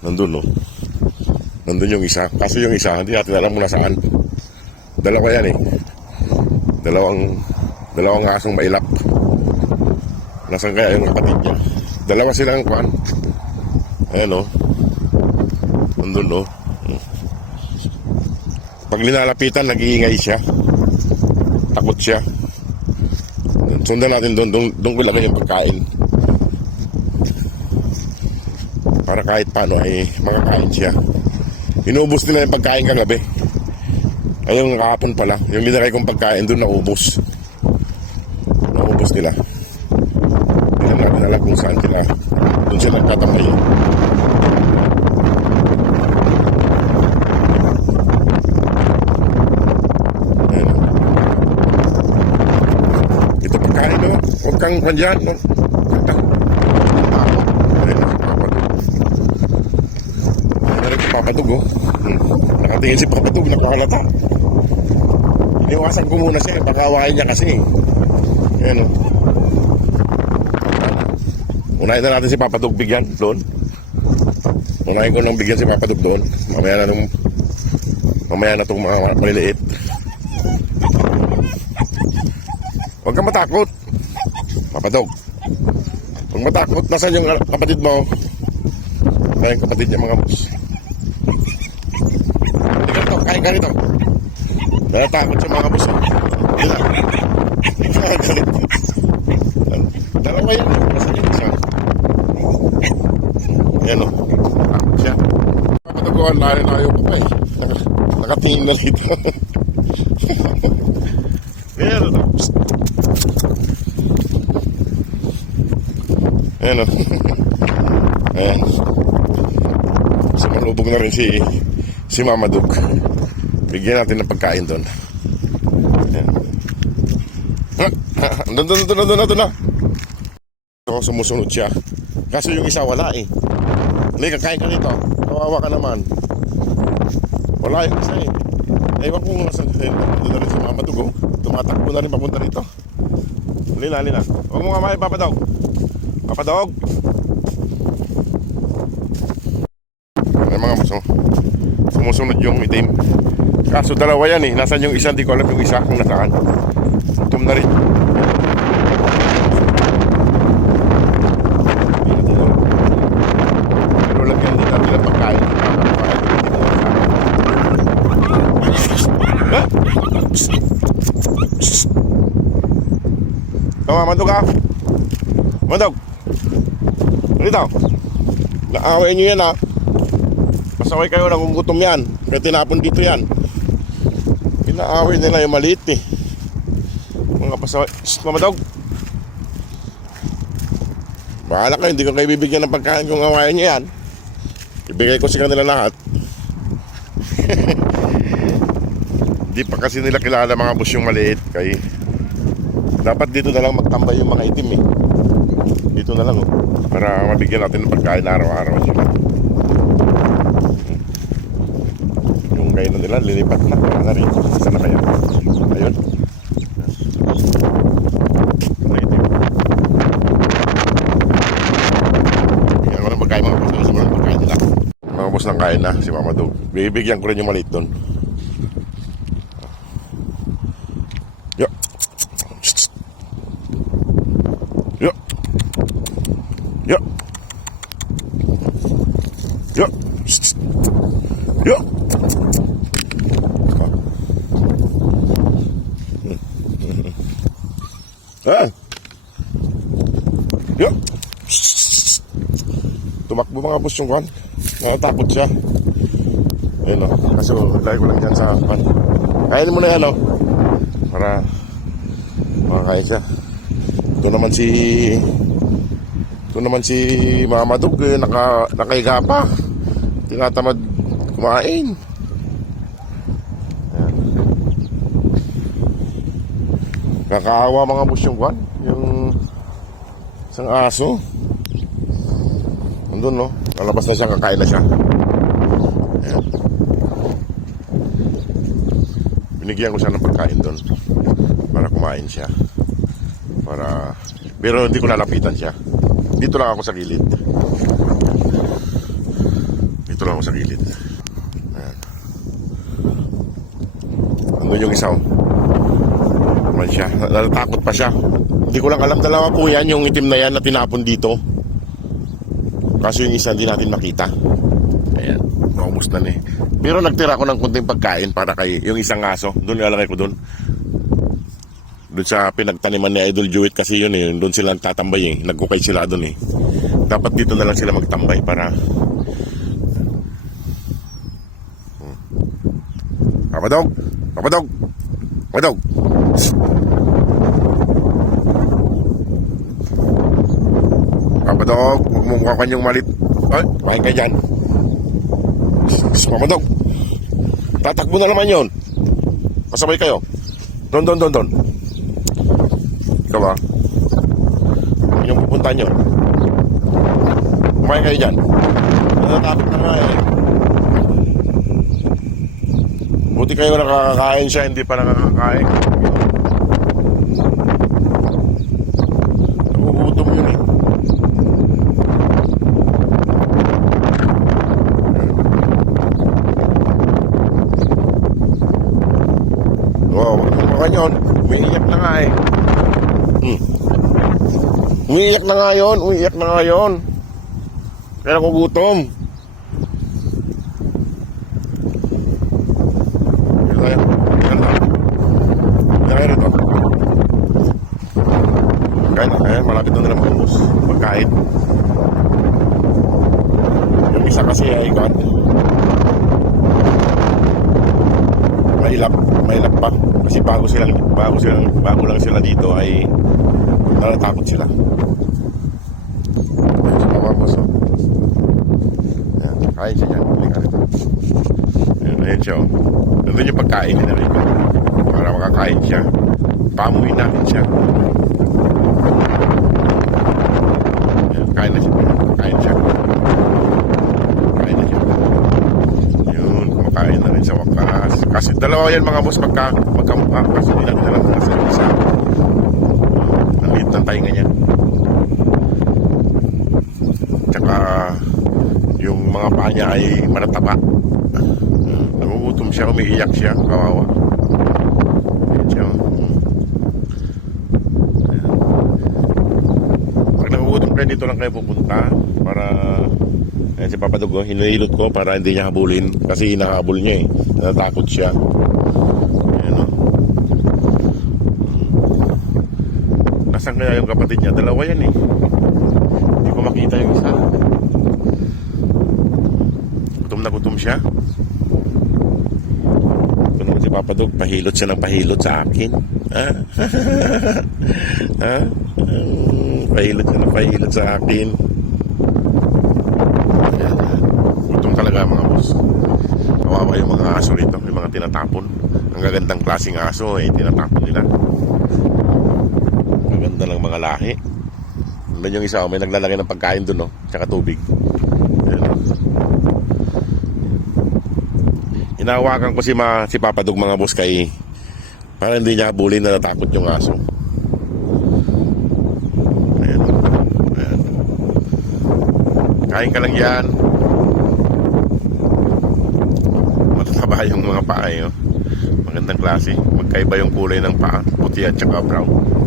Nandun, no? Nandun yung isa. Kaso yung isa, hindi natin alam kung nasaan. Dalawa yan eh. Dalawang asong mailap. Nasaan kaya yung kapatid niya? Dalawa silang kuhan. Ayan, no? Nandun, no? Pag linalapitan, nag-iingay siya. Takot siya. Sundan natin doon ko lagay yung pagkain. Para kahit paano ay makakain siya. Inubos nila yung pagkain kagabi. Ayun, kahapon pala. Yung linagay kong pagkain doon naubos. Naubos nila. Hindi natin alam kung saan sila. Doon sila nagtatambay. Ayun. Ito pagkain, no? Huwag kang pandyan, no? Papatog, oh. Nakatingin si Papatog, nakakalata. Iniwasan ko muna siya, baka awahin niya kasi. Ayan, oh. Unahin na natin si Papatog bigyan doon. Unahin ko nang bigyan si Papatog doon. Mamaya na itong mga maliliit. Huwag kang matakot, Papatog. Huwag matakot, nasan yung kapatid mo? Kaya yung kapatid niya, mga boss. Kain ka rito. Natatakot sa mga buso. Dalawa yan. Nasa yun siya. Yan o. Takot siya. Kapataguan tayo pa pa eh. Nakatingin na dito. Yan o. Yan o. Ayan. Sumalubog na rin si Mama Dug. Bigyan natin ng pagkain doon. Doon na. So, sumusunod siya. Kaso yung isa wala eh. Hindi, kakain ka dito. Kawawa ka naman. Wala yung isa eh. Ewan kung nasan doon na rin si Mama Dug. Tumatakbo na rin papunta rito. Halina. Huwag mo nga may Papadog. Papadog. Ay mga maso. Sumusunod yung itim. Kaso dalawa yan eh. Nasaan yung isa? Hindi ko alam yung isa kung nasaan. Gutom na rin. Pero lagyan din natin ang pagkain. Tama, Mandog ka. Mandog. Dito. Naaway nyo yan ha. Pasaway kayo, nagugutom yan. Kaya tinapon dito yan. Inaaway nila yung maliit eh. Mga pasaway. Shhh, Mamadog. Bahala kayo, hindi ko kayo bibigyan ng pagkain kung awayan nyo yan. Ibigay ko sa kanila lahat. Hindi pa kasi nila kilala mga bus yung maliit. Kaya dapat dito na lang magtambay yung mga itim eh. Dito na lang oh. Para mabigyan natin ng pagkain araw-araw sila. Gaya na nila, lilipat na. Wala na rin. Saan na kaya? Ayun. Bigyan ko ng pagkain mga boss. Gusto ko ng pagkain nila. Mga boss nang kain na si Mama Dog. Bibigyan ko rin yung maliit doon. Yo. Yo. Yo. Yo. Yo. Ah. Yo. Tumakbo mga boss yung kwan. Nakatakot siya. Ayun o. Kaso lagay ko lang dyan sa kwan. Kainin mo na yan o. Para makakain siya. Ito naman si Mama Dug nakahiga pa. Tinatamad kumain. Kakaawa mga boss yung kwan. Yung isang aso. Nandun no. Lalabas na siya, kakain na siya. Ayan. Binigyan ko siya ng pagkain doon. Para kumain siya. Pero hindi ko lalapitan siya. Dito lang ako sa gilid. Dito lang ako sa gilid. Ayan. Andun yung isa. Naman siya. Natatakot pa siya. Hindi ko lang alam. Dalawa po yan. Yung itim na yan na tinapon dito. Kaso yung isa hindi natin makita. Ayan. Naubos na eh. Pero nagtira ko ng kunting pagkain para kay yung isang aso. Doon nilalagay ko doon. Doon sa pinagtaniman ni Idol Jewett kasi yun eh. Doon sila tatambay eh. Nagkukay sila doon eh. Dapat dito na lang sila magtambay para... Papadog! Papadog! Papadog! Papadog! Huwag mong kakan yung malit. Ay, mahin ka dyan. Papadog! Tatakbo na naman yun. Kasabay kayo. Doon. Ikaw ba? Yung pupuntahan yun. Kumain kayo dyan. Natatakot na nga eh. Buti kayo nakakakain siya, hindi pa nakakakain. Nagugutom yun eh. Wow, makakain yun. Umiiyak na nga eh. Umiiyak na nga yun. Kaya nagugutom. Ayan, malapit na nila maubos. Pagkain. Yung isa kasi ay God. Mailap pa. Kasi bago lang sila dito ay natatakot sila. Ayan, so, ayan, kain siya dyan. Ayan siya. Nandun yung pagkain nila rito. Para makakain siya. Pamuin natin siya. Kain na siya. Yun, kumakain na rin sa wakas. Kasi dalawa yan mga boss magkamukha. Kasi hindi natin alam na sa isa. Ang liit ng tainga niya. Tsaka yung mga paa niya ay manataba. Nagugutom siya, umiiyak siya. Kawawa. Ayan siya. Dito lang kayo pupunta para si Papadog hinihilot ko para hindi niya habulin kasi hinahabol niya eh, natatakot siya. Ayan o. Nasaan kaya yung kapatid niya? Dalawa yan eh, hindi ko makita yung isa. Gutom na gutom siya. Ito naman si Papadog, pahilot siya ng pahilot sa akin. Pahilot sa akin. Gutom talaga mga boss. Kawawa yung mga aso rito, yung mga tinatapon. Ang gagandang klaseng aso eh, tinatapon nila. Maganda lang mga lahi. Doon yung isa, may naglalagay ng pagkain doon, no? Tsaka tubig. Ayan. Hinahawakan ko si Papadog mga boss kay para hindi niya habulin na natakot yung aso. Kain ka lang yan. Matataba yung mga paa eh, oh. Magandang klase. Magkaiba yung kulay ng paa, puti at saka brown.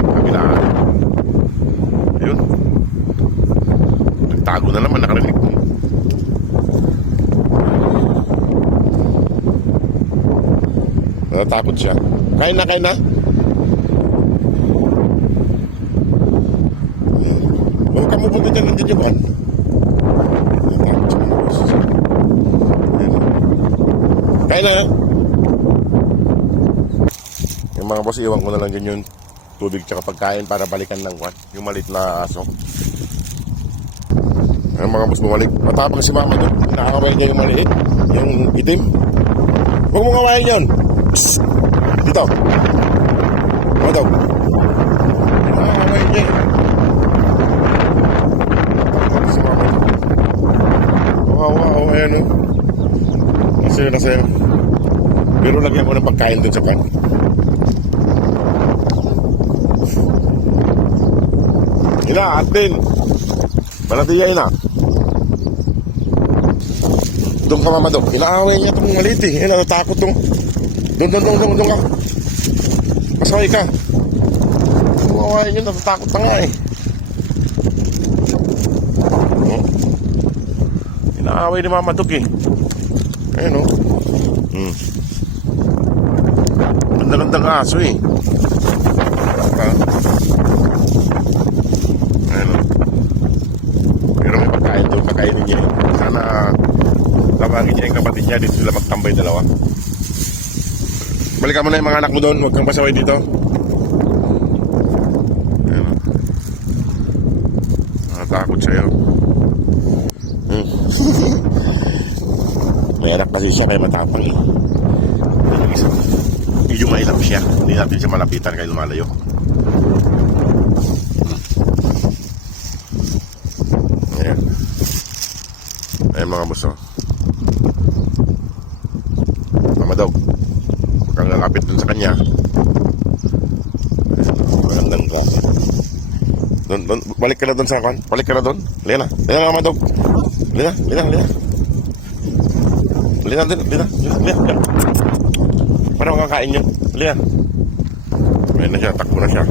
Kabilaan. Ayun. Nagtago na naman, nakarinig ko. Natatakot siya. Kain na. Huwag ka mapunta dyan, nandiyan yung ban. Kain na. Yung mga boss, iwan ko na lang dyan yung tubig tsaka pagkain para balikan ng kwan. Yung malit na aso. Yung mga boss bumalik. Matapang si mama doon. Nakakamay niya yung maliit. Yung itim. Huwag mo kawain yun. Psst. Dito. Ano daw? Nakakamay niya. Si mama. Wow. Ayan o. Nasa'yo. Pero lagyan ko ng pagkain dun sa pan. Ina, atin. Balatiya ina. Doon ka, Mama Dog. Inaaway niya itong maliit eh. Natatakot tong. Doon ka. Pasaway ka. Inaaway niya, natatakot na nga eh. Oh. Inaaway ni Mama Dog eh. Ayun oh. Ganda-gandang aso eh. Ayun oh. Pero may pagkain doon, kakainin niya eh. Sana lamangin niya yung kapatid niya, dito sila magtambay dalawa. Balikan mo na yung mga anak mo doon, huwag kang pasaway dito. Ayun oh. Nakatakot sa'yo. May anak kasi siya, kaya matapang eh. Medyo mailap siya. Hindi natin siya malapitan kaya lumalayo. Ayan. Ayan mga boss oh. Mama Dog, huwag kang lalapit dun sa kanya. Magandang klase. Doon, balik ka na dun sa kan. Balik ka na dun. Lina Mama Dog. Lina. Paano makakain nyo? Lina. Ayun na siya, takbo na siya.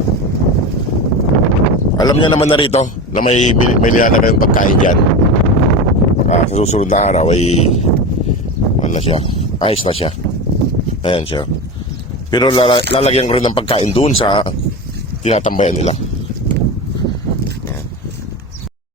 Alam niya naman na rito na may nilala kayong pagkain dyan. Sa susunod na araw ay ano na siya, ayos na siya. Ayan siya. Pero lalagyan ko rin ng pagkain doon sa tinatambayan nila.